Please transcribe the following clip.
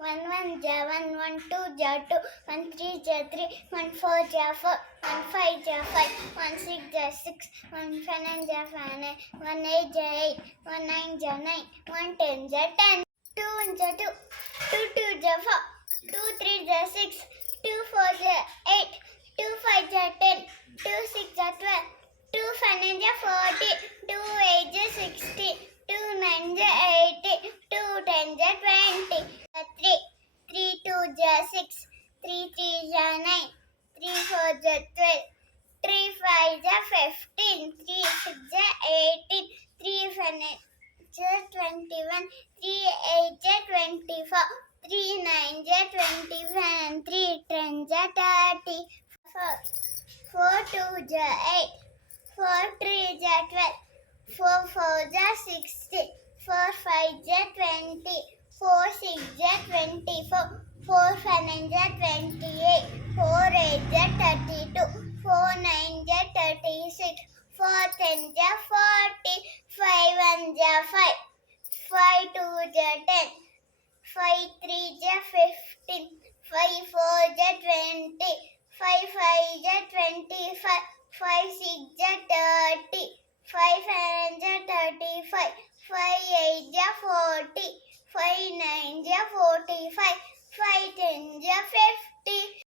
One one ja one two ja two, 1 3 ja 3, 1 4 ja 4, 1 5 ja 5, 1 6 ja 6, 1 7 ja 9, 1 8 ja 8, 1 9 ja 9, 1 10 ja 10. 2 1 ja 2, 2 2 ja 4, 2 3 ja 6, 2 4 ja 8, 2 5 ja 10, 2 6 ja 12, 2 5 ja 40, 2 8 ja 60, 2 9 ja 80, 2 10 ja 20. 3 3 2 ja 6, 3 3 ja 9, 3 4 ja 12, 3 5 ja 15, 3 6 ja 18, 3 7 ja 21, 3 8 ja 24, 3 9 ja 21, 3 10 ja 30, 4 2 ja 8, 4 3 ja 12, 4 4 ja 16, 4 5 ja 20, 4 6 ja 24, 4 7 ja 28, 4 8 ja 32, 4 9 ja 36, 4 10 ja 40, 5 1 ja 5, 5 2 ja 10, 5 3 ja 15, 5 4 ja 20, 5 5 ja 25, 5 6 ja 30, 5 7 ja 35, 5 8 ja 40, 5 9 ja 45, 5 10 ja 50.